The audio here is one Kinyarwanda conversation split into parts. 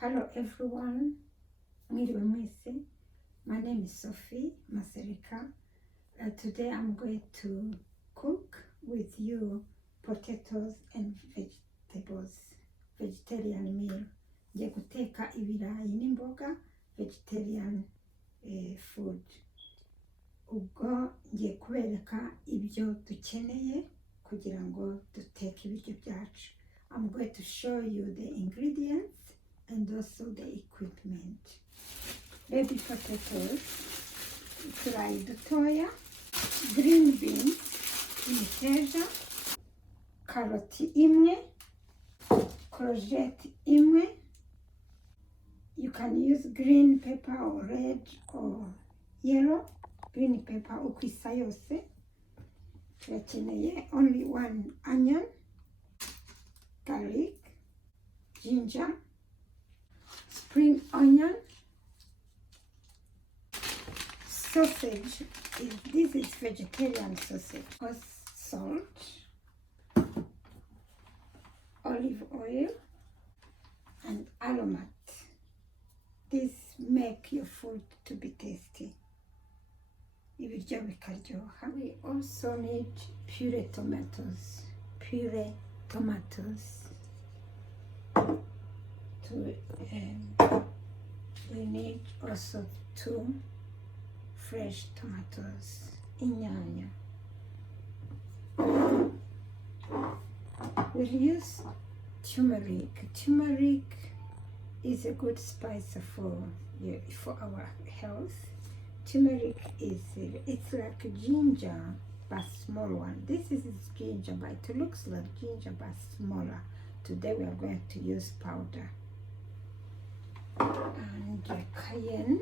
Hello everyone, mwiriwe mwese. My name is Sophie Maserika. Today I'm going to cook with you potatoes and vegetables, vegetarian meal. Ngiye guteka ibirayi n'imboga, vegetarian food. Ubwo ngiye kubereka ibyo dukeneye kugira ngo duteke ibiryo byacu. I'm going to show you the ingredients and also the equipment. Baby potatoes, uturayi dutoya, green beans, imiteja, karoti imwe, courgette imwe. You can use green pepper or red or yellow. Green pepper uko isa yose. Turakeneye only one onion, garlic, ginger, spring onion, sausage. This is vegetarian sausage. Salt, olive oil, and aromat. This make your food to be tasty. Ibiryo bikaryoha. We also need pure tomatoes. We need also 2 fresh tomatoes. Inyanya. We'll use turmeric. Turmeric is a good spice for our health. Turmeric it's like ginger but small one. This is ginger, but it looks like ginger but smaller. Today we are going to use powder. And cayenne.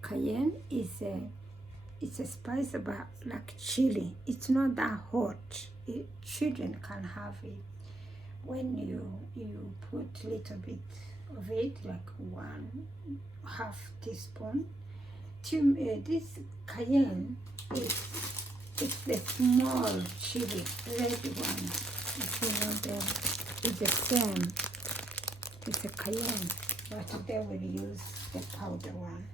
Cayenne is a spice about like chili. It's not that hot. Children can have it. When you put a little bit of it, like 1/2 teaspoon. This cayenne it's the small chili, red one. It's the same. It's a cayenne, but today we'll use the powder one.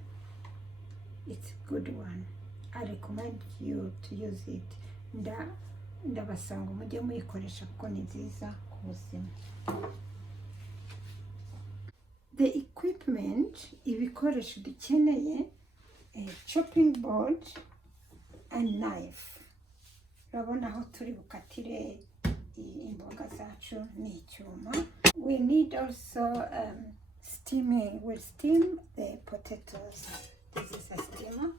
It's a good one. I recommend you to use it. Ndabasanga mujye muyikoresha kuko ni nziza ku buzima. The equipment, ibikoresho dukeneye, a chopping board and knife. Urabona aho turi bukatire imboga zacu ni icyuma. We need also steaming. We'll steam the potatoes. This is a steamer.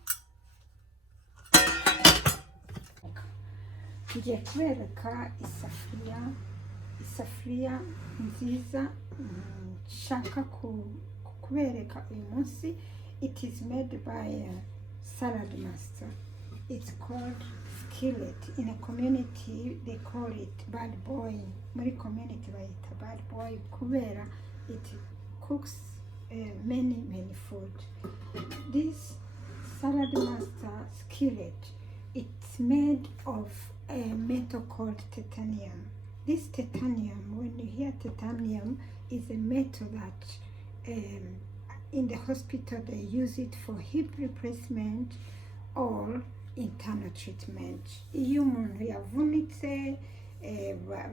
Ngiye kubereka isafuriya nziza nshaka kubereka uyu munsi. It is made by Saladmaster. It's called skillet. In a community they call it bad boy. Muri community bayita bad boy kubera it cooks many food. This Saladmaster skillet, it's made of a metal called titanium. This titanium, when you hear titanium, is a metal that in the hospital they use it for hip replacement or internal treatment. Iyo umuntu yavunitse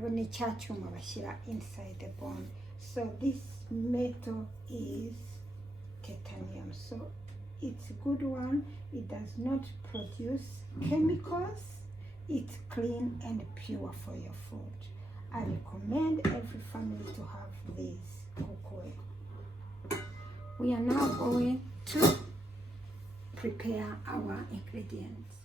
ni cya cyuma bashyira inside the bone. So this metal is titanium. So it's a good one. It does not produce chemicals. It's clean and pure for your food. I recommend every family to have this cookware. We are now going to prepare our ingredients.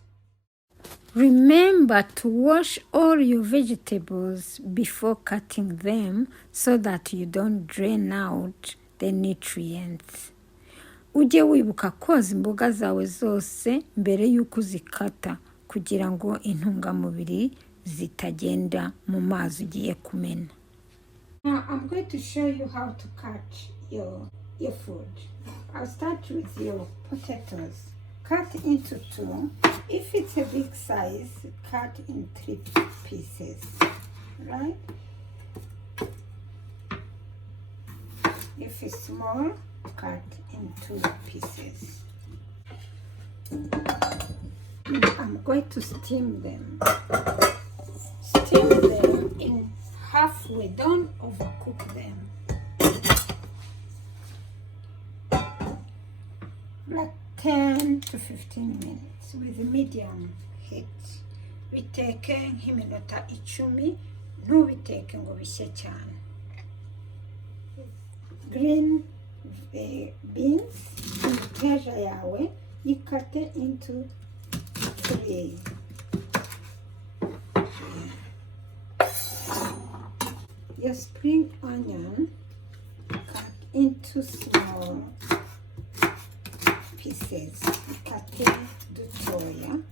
Remember to wash all your vegetables before cutting them so that you don't drain out the nutrients. Ujye wibuka koza imboga zawe zose mbere y'uko uzikata kugira ngo intungamubiri zitagenda mu mazi ugiye kumena. Now I'm going to show you how to cut your food. I'll start with your potatoes. Cut into 2. If it's a big size, cut in 3 pieces, right? If it's small, cut into pieces. I'm going to steam them. Steam them in halfway, don't overcook them. Like 10 to 15 minutes with medium heat. Biteke nk'iminota 10, ntubiteke ngo bishye cyane. Green beans, imiteja yawe yikate into 3. Your spring onion cut into small pieces. Yikate dutoya.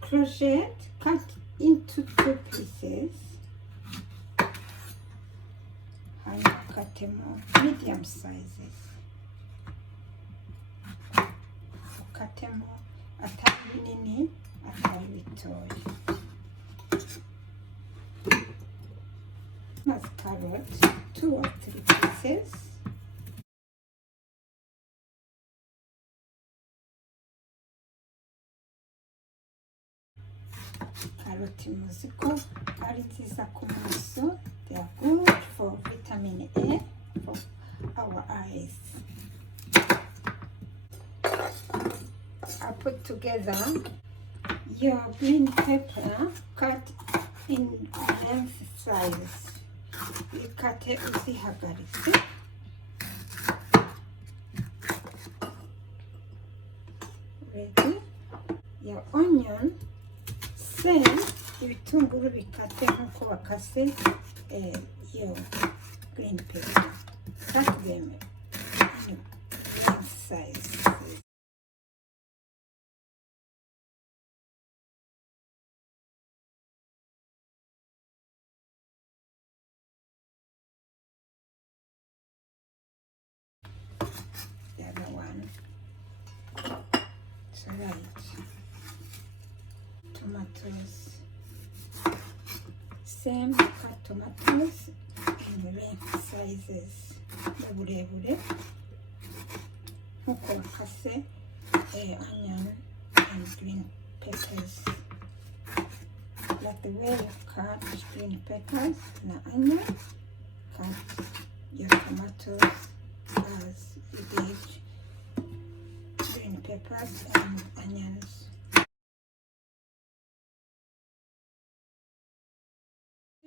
Crochet, cut into 2 pieces. And cut them medium sizes. Cut them atari binini, atari bitoya. As carrot, 2 or 3 pieces. Carrot muzi ko ari nziza ku maso. They are good for vitamin A for our eyes. I put together your green pepper cut in length size. Ikate uzihagaritse. Ready? Your onion, same. Ibitunguru bikate nkuko wakase your green pepper. Cut them in length size. The other one. It's right. Tomatoes. Same, cut tomatoes in length sizes. Burebure. Nkuko wakase onion and green peppers. Like the way you cut green peppers and onion, cut your tomatoes as you did green peppers and onions.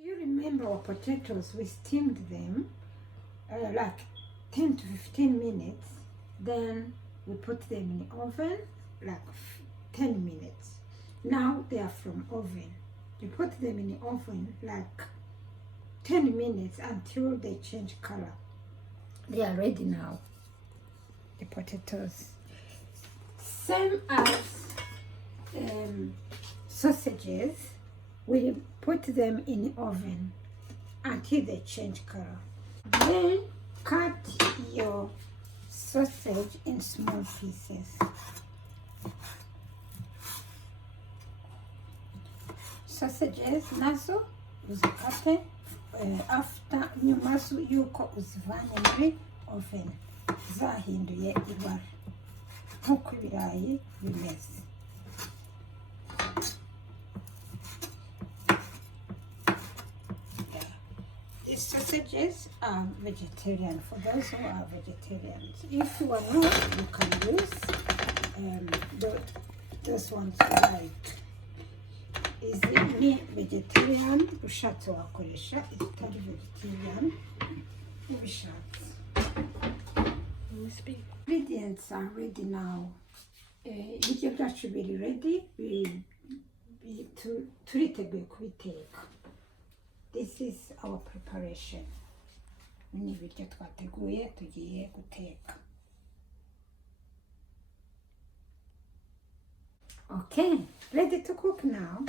You remember our potatoes, we steamed them like 10 to 15 minutes, then we put them in the oven like 10 minutes. Now they are from oven. You put them in the oven like 10 minutes until they change color. They are ready now, the potatoes. Same as sausages, we put them in the oven until they change color. Then cut your sausage in small pieces. Sausages nazo uzikate after nyuma yuko uzivanye muri oven zahinduye ibara nkuko ibirayi bimeze. These sausages are vegetarian, for those who are vegetarians. If you are not, you can use those ones right. Is ni vegetarian, ushatse wakoresha, itari vegetarian, ubishatse. Ingredients are ready now. Ibiryo byacu biri ready, turiteguye kubiteka. This is our preparation. Ni ibiryo twateguye tugiye guteka. Okay, ready to cook now.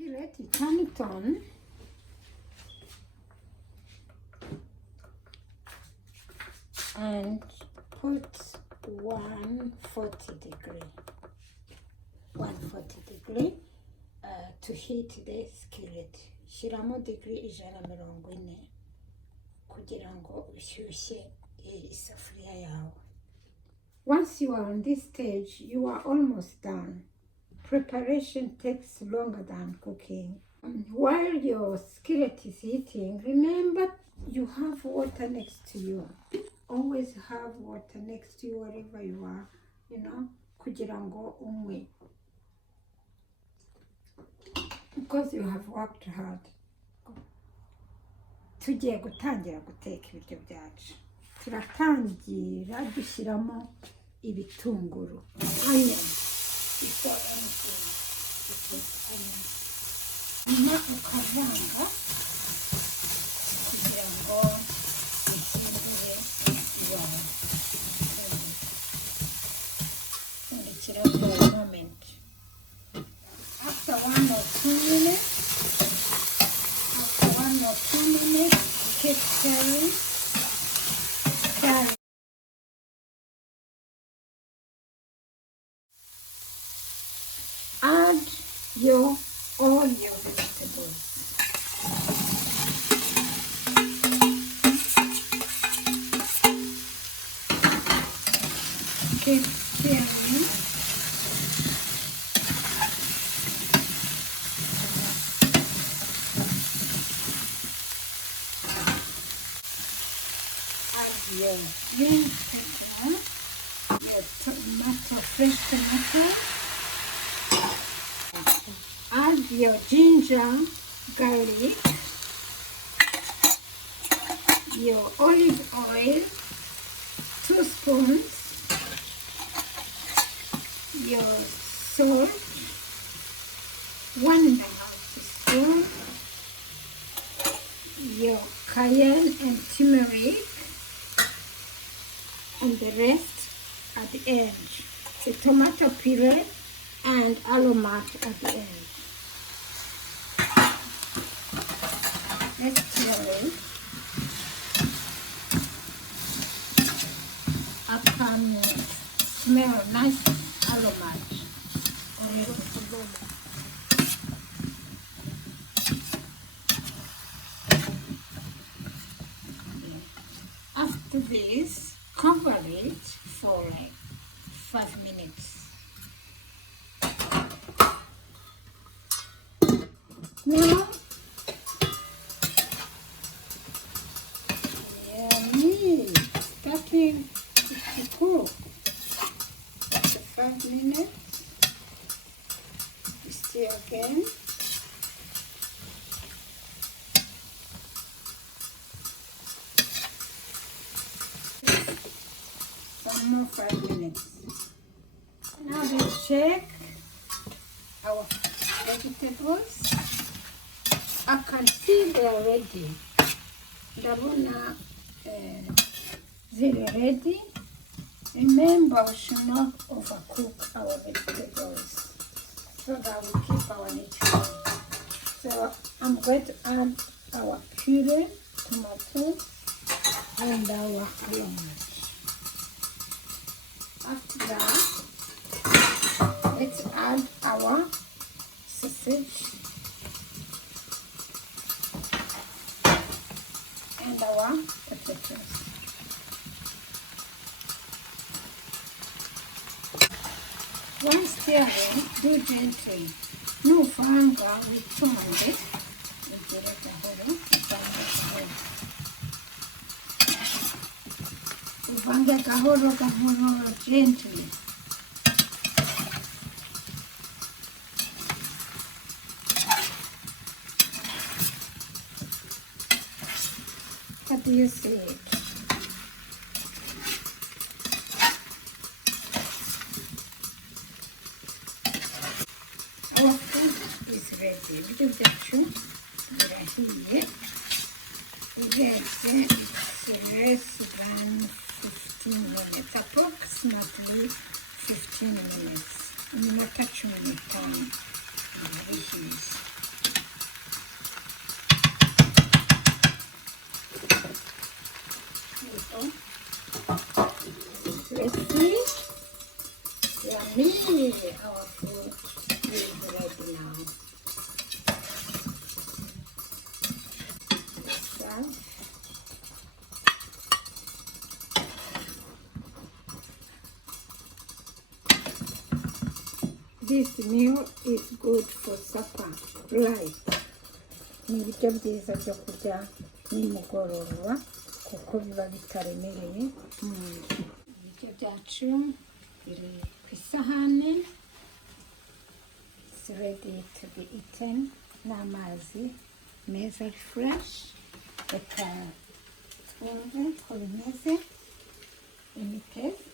Ready, turn it on. And put 140 degree. 140 degree to heat the skillet. Shyiramo degree 140 kugira ngo ushyushye isafuriya yawe. Once you are on this stage, you are almost done. Preparation takes longer than cooking. While your skillet is heating, remember you have water next to you. Always have water next to you wherever you are, kugira ngo unywe. Because you have worked hard. Tugiye gutangira guteka ibiryo byacu. Turatangira dushyiramo ibitunguru. Onion. Before anything, you put onion. Nyuma ukavanga kugira ngo bihindure ibara. Urekera for a moment. After 1 or 2 minutes, keep stirring. Add all your vegetables. Keep stirring. Your green pepper, your fresh tomato, add your ginger, garlic, your olive oil, 2 spoons, your salt, 1.5 teaspoons, your cayenne and turmeric, and the rest at the end. The tomato puree and aromatics at the end. Let's stir it. I can smell nice aromatics. After this, cover it for like 5 minutes. Now, yummy, starting to cook. After 5 minutes, you stir again. More 5 minutes. Now we check our vegetables. I can see they are ready. Ndabona they're ready. Remember, we should not overcook our vegetables so that we keep our nutrients. So I'm going to add our puree tomatoes and our almonds. After that, let's add our sausage and our potatoes. Once stirring, do gently. No fanga with tomato. Uvanga kahoro gently. What do you say? Our food is ready. Little bit too. It's less than 15 minutes, approximately 15 minutes. I'm not touching any time. Let's see. Nearly our food is ready now. So, this meal is good for supper, light. Ni ibiryo byiza byo kurya nimugoroba kuko biba bitaremereye mu nda. Ibiryo byacu biri ku isahani. It's ready to be eaten. N'amazi meza ari fresh. Reka twumve ko bimeze. Let me taste.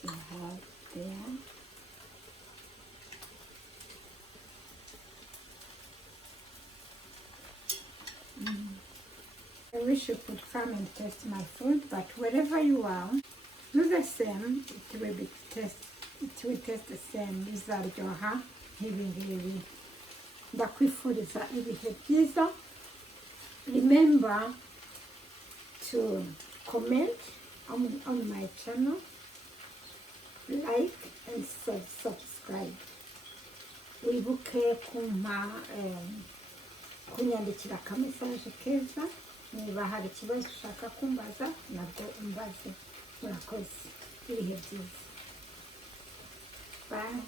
See how they are. I wish you could come and taste my food, but wherever you are, do the same. It will taste the same. Bizaryoha nk'ibi ngibi. Ndakwifuriza ibihe byiza. Remember to comment on my channel, like and subscribe. Wibuke kunyandikira akamesaje keza niba hari ikibazo ushaka kumbaza nabwo umbaze. Murakoze. Ibihe byiza. Bye.